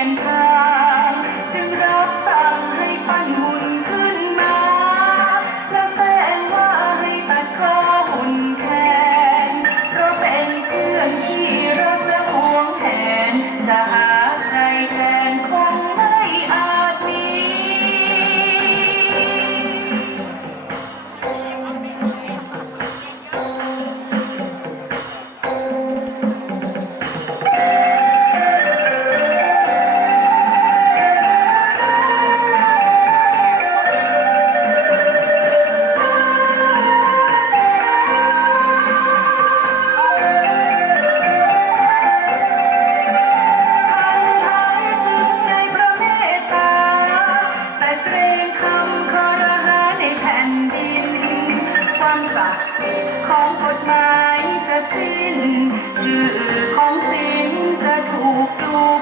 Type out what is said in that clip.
ยถ้ ของกฎหมายจะสิ้นชื่ของสิ่งจะถูกดู